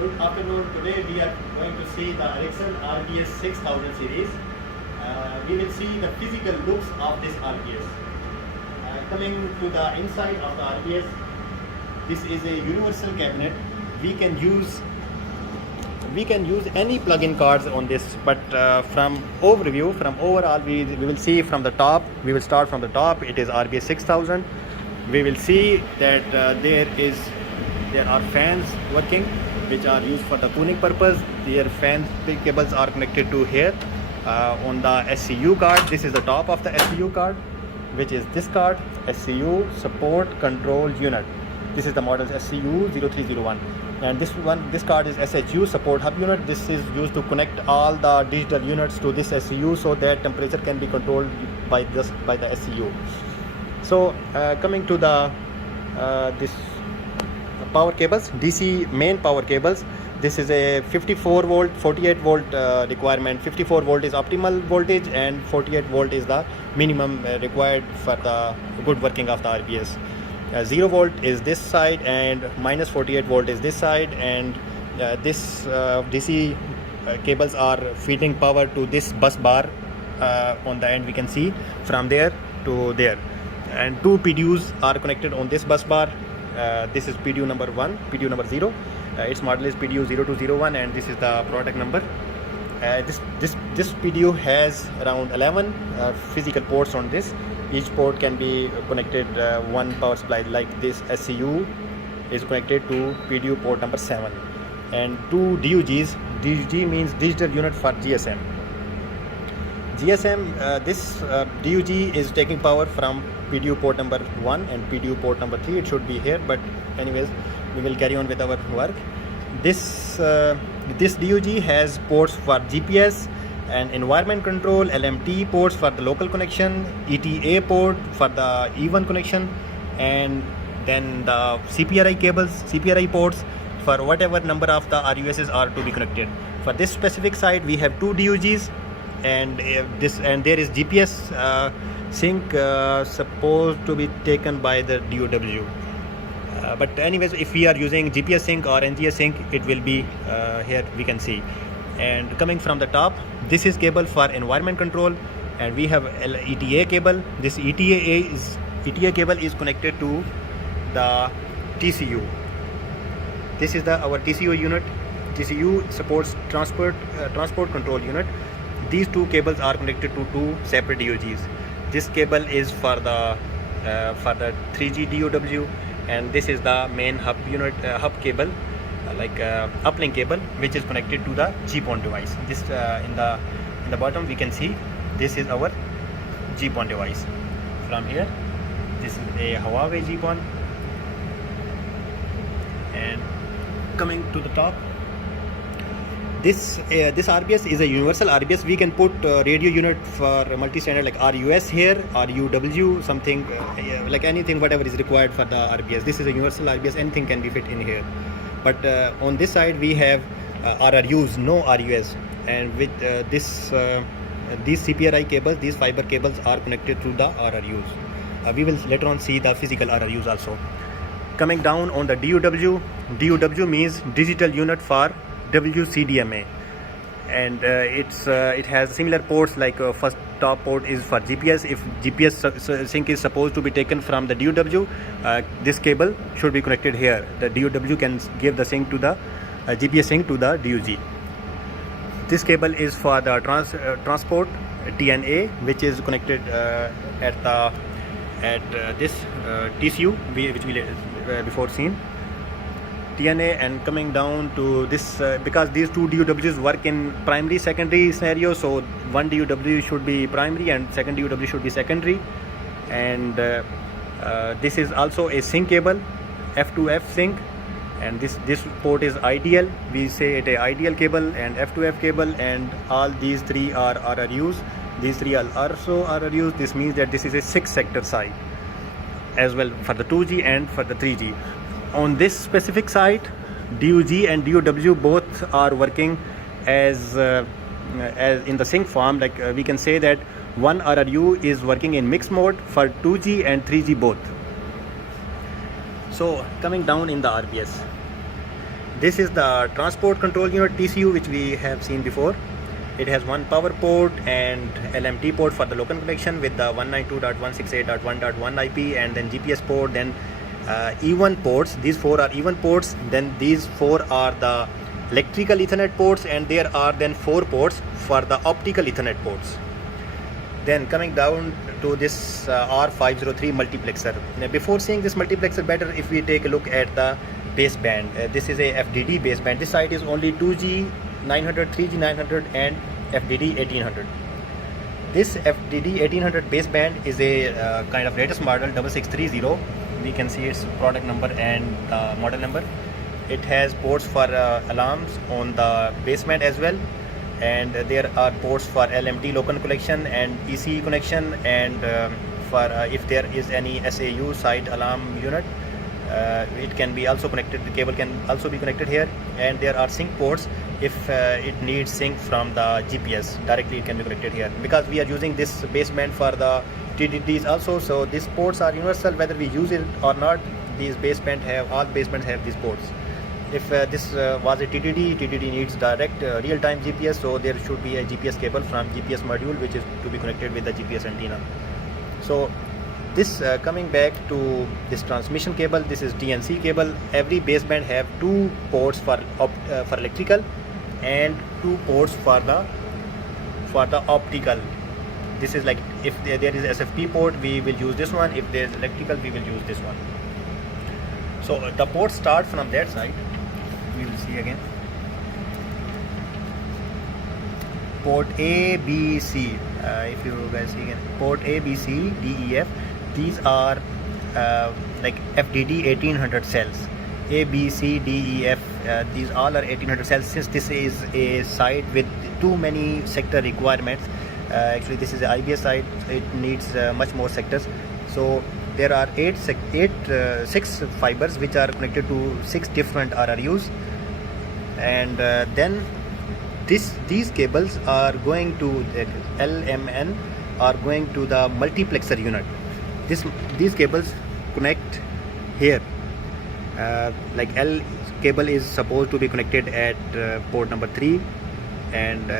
Good afternoon. Today we are going to see the Ericsson RBS 6000 series. We will see the physical looks of this RBS. Coming to the inside of the RBS, this is a universal cabinet. We can use any plug-in cards on this, but from overall, we will see from the top. We will start from the top. It is RBS 6000. We will see that there are fans working, which are used for the cooling purpose. Their fan cables are connected to here on the SCU card. This is the top of the SCU card, which is this card, SCU Support Control Unit. This is the model SCU 0301, and this card is SHU Support Hub Unit. This is used to connect all the digital units to this SCU so that temperature can be controlled by the SCU. So coming to the this power cables, DC main power cables. This is a 54 volt, 48 volt requirement. 54 volt is optimal voltage and 48 volt is the minimum required for the good working of the RBS. 0 volt is this side and minus 48 volt is this side, and this DC cables are feeding power to this bus bar on the end. We can see from there to there, and two PDUs are connected on this bus bar. This is PDU number 1, PDU number 0. Its model is PDU 0201, and this is the product number. This PDU has around 11 physical ports on this. Each port can be connected one power supply, like this SCU is connected to PDU port number 7, and two DUGs. DUG means digital unit for GSM. This DUG is taking power from PDU port number 1 and PDU port number 3. It should be here, but anyways, we will carry on with our work. This DUG has ports for GPS and environment control, LMT ports for the local connection, ETA port for the E1 connection, and then the CPRI ports for whatever number of the RUSs are to be connected. For this specific site, we have two DUGs, and there is GPS sync supposed to be taken by the DOW. But anyways, if we are using GPS sync or NGS sync, it will be here, we can see. And coming from the top, this is cable for environment control, and we have ETA cable. This ETA cable is connected to the TCU. This is our TCU unit. TCU supports transport control unit. These two cables are connected to two separate DOGs. This cable is for the 3G DOW, and this is the main hub unit, hub cable, like uplink cable, which is connected to the GPON device. This in the bottom we can see this is our GPON device. From here, this is a Huawei GPON, and coming to the top, this RBS is a universal RBS. We can put radio unit for multi-standard like RUS here, RUW, something like anything, whatever is required for the RBS. This is a universal RBS. Anything can be fit in here. But on this side we have RRUs, no RUS, and with these CPRI cables, these fiber cables are connected to the RRUs. We will later on see the physical RRUs also. Coming down on the DOW means digital unit for WCDMA, and it has similar ports, like first top port is for GPS. If GPS sync is supposed to be taken from the DOW, this cable should be connected here. The DOW can give the sync to the GPS sync to the DUG. This cable is for the transport TNA, which is connected at this TCU, which we before seen. TNA, and coming down to this, because these two DOWs work in primary secondary scenario, so one DOW should be primary and second DOW should be secondary. And this is also a sync cable, F2F sync, and this port is ideal. We say it a ideal cable and F2F cable, and all these three are RRUs. These three are also RRUs. This means that this is a 6-sector site as well for the 2G and for the 3G. On this specific site, DUG and DOW both are working as in the sync form. Like we can say that one RRU is working in mixed mode for 2G and 3G both. So coming down in the RBS, This is the transport control unit TCU, which we have seen before. It has one power port and LMT port for the local connection with the 192.168.1.1 IP, and then GPS port, then E1 ports. These 4 are E1 ports, then these 4 are the electrical Ethernet ports, and there are then 4 ports for the optical Ethernet ports. Then coming down to this R503 multiplexer. Now, before seeing this multiplexer better, if we take a look at the baseband, this is a FDD baseband. This side is only 2G 900, 3G 900 and FDD 1800. This FDD 1800 baseband is a kind of latest model 6630. We can see its product number and model number. It has ports for alarms on the baseband as well, and there are ports for LMT local connection and ECE connection, and for if there is any SAU side alarm unit, it can be also connected. The cable can also be connected here, and there are sync ports. If it needs sync from the GPS, directly it can be connected here, because we are using this baseband for the TDDs also. So these ports are universal whether we use it or not. These baseband have, all basebands have these ports. If this was a TDD needs direct real-time GPS, so there should be a GPS cable from GPS module which is to be connected with the GPS antenna. So this coming back to this transmission cable, this is TNC cable. Every baseband have 2 ports for electrical and 2 ports for the optical. This is like, if there is SFP port, we will use this one. If there is electrical, we will use this one. So the ports start from that side. We will see again. Port A, B, C. If you guys see again, port A, B, C, D, E, F. These are like FDD 1800 cells. A, B, C, D, E, F. These all are 1800 cells. Since this is a site with too many sector requirements, actually this is the RBS site, it needs much more sectors. So there are 6 fibers which are connected to 6 different RRUs, and then these cables are going to LMN, are going to the multiplexer unit. These cables connect here. Like L cable is supposed to be connected at port number 3, and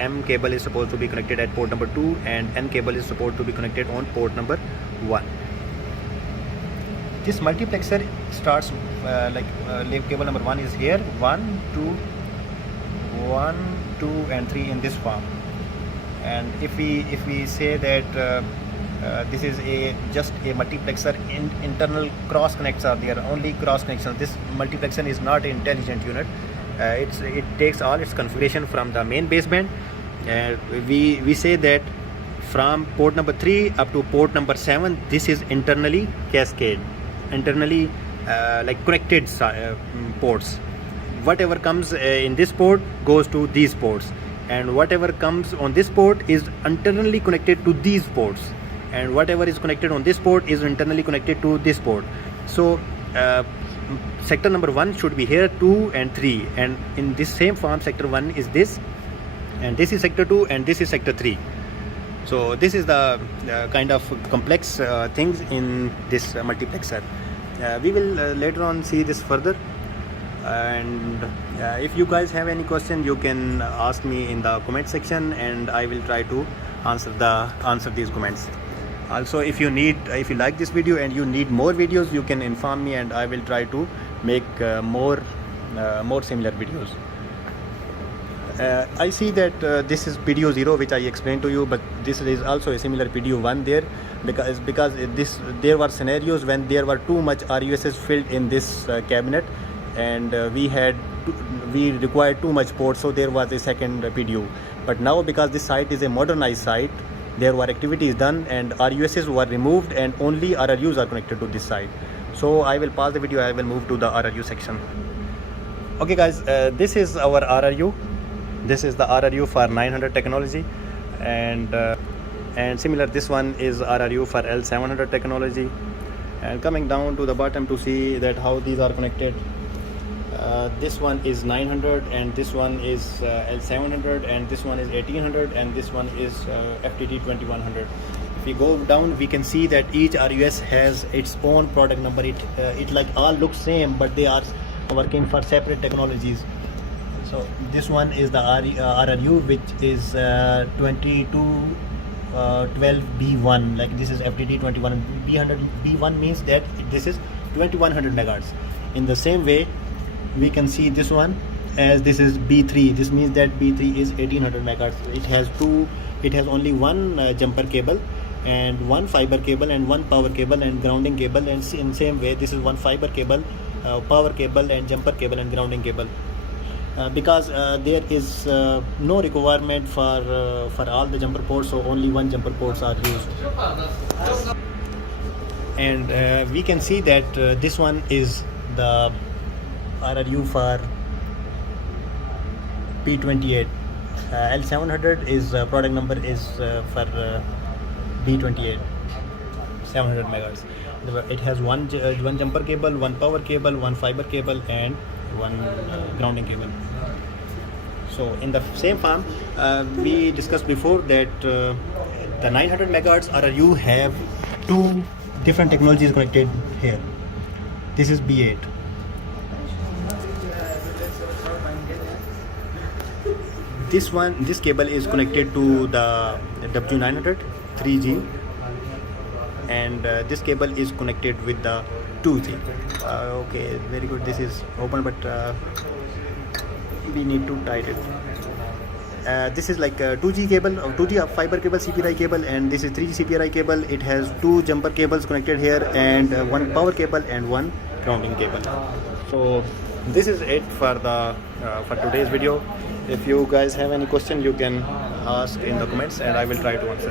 M cable is supposed to be connected at port number 2, and N cable is supposed to be connected on port number 1. This multiplexer starts cable number 1 is here, 1, 2, and 3 in this form. And if we say that this is just a multiplexer, internal cross connects are there, only cross connections. This multiplexer is not an intelligent unit. It takes all its configuration from the main baseband. We say that from port number 3 up to port number 7, this is internally cascade, internally connected ports. Whatever comes in this port goes to these ports, and whatever comes on this port is internally connected to these ports, and whatever is connected on this port is internally connected to this port. So sector number 1 should be here, 2 and 3, and in this same form sector 1 is this, and this is sector 2, and this is sector 3. So this is the kind of complex things in this multiplexer. We will later on see this further, and if you guys have any question, you can ask me in the comment section, and I will try to answer these comments. Also, if you like this video and you need more videos, you can inform me, and I will try to make more similar videos. I see that this is video 0 which I explained to you, but this is also a similar video 1 there, because there were scenarios when there were too much RUSs filled in this cabinet, and we required too much ports, so there was a second PDU. But now, because this site is a modernized site, there were activities done and RUSs were removed, and only RRUs are connected to this site. So I will pause the video, I will move to the RRU section. Okay guys, this is our RRU. This is the RRU for 900 technology, and similar, this one is RRU for L700 technology. And coming down to the bottom to see that how these are connected, this one is 900, and this one is L700, and this one is 1800, and this one is FTD 2100. If we go down, we can see that each RUS has its own product number. It like all looks same, but they are working for separate technologies. So this one is the RRU, which is 2212B1, like this is FTT 21. B100B1 means that this is 2100 megahertz. In the same way, we can see this one as this is B3. This means that B3 is 1800 megahertz. It has only one jumper cable and one fiber cable and one power cable and grounding cable, and in same way this is one fiber cable, power cable and jumper cable and grounding cable. Because there is no requirement for all the jumper ports, so only one jumper ports are used. And we can see that this one is the RRU for P28. L700 is product number is for B28, 700 megahertz. It has one jumper cable, one power cable, one fiber cable and one grounding cable. So in the same farm, we discussed before that the 900 megahertz RRU have two different technologies connected here. This is B8. This cable is connected to the W900 3G, and this cable is connected with the 2G. Okay, very good. This is open, but we need to tighten it. This is like a 2G cable, 2G fiber cable, CPRI cable, and this is 3G CPRI cable. It has two jumper cables connected here and one power cable and one grounding cable. So this is it for today's video. If you guys have any question, you can ask in the comments and I will try to answer.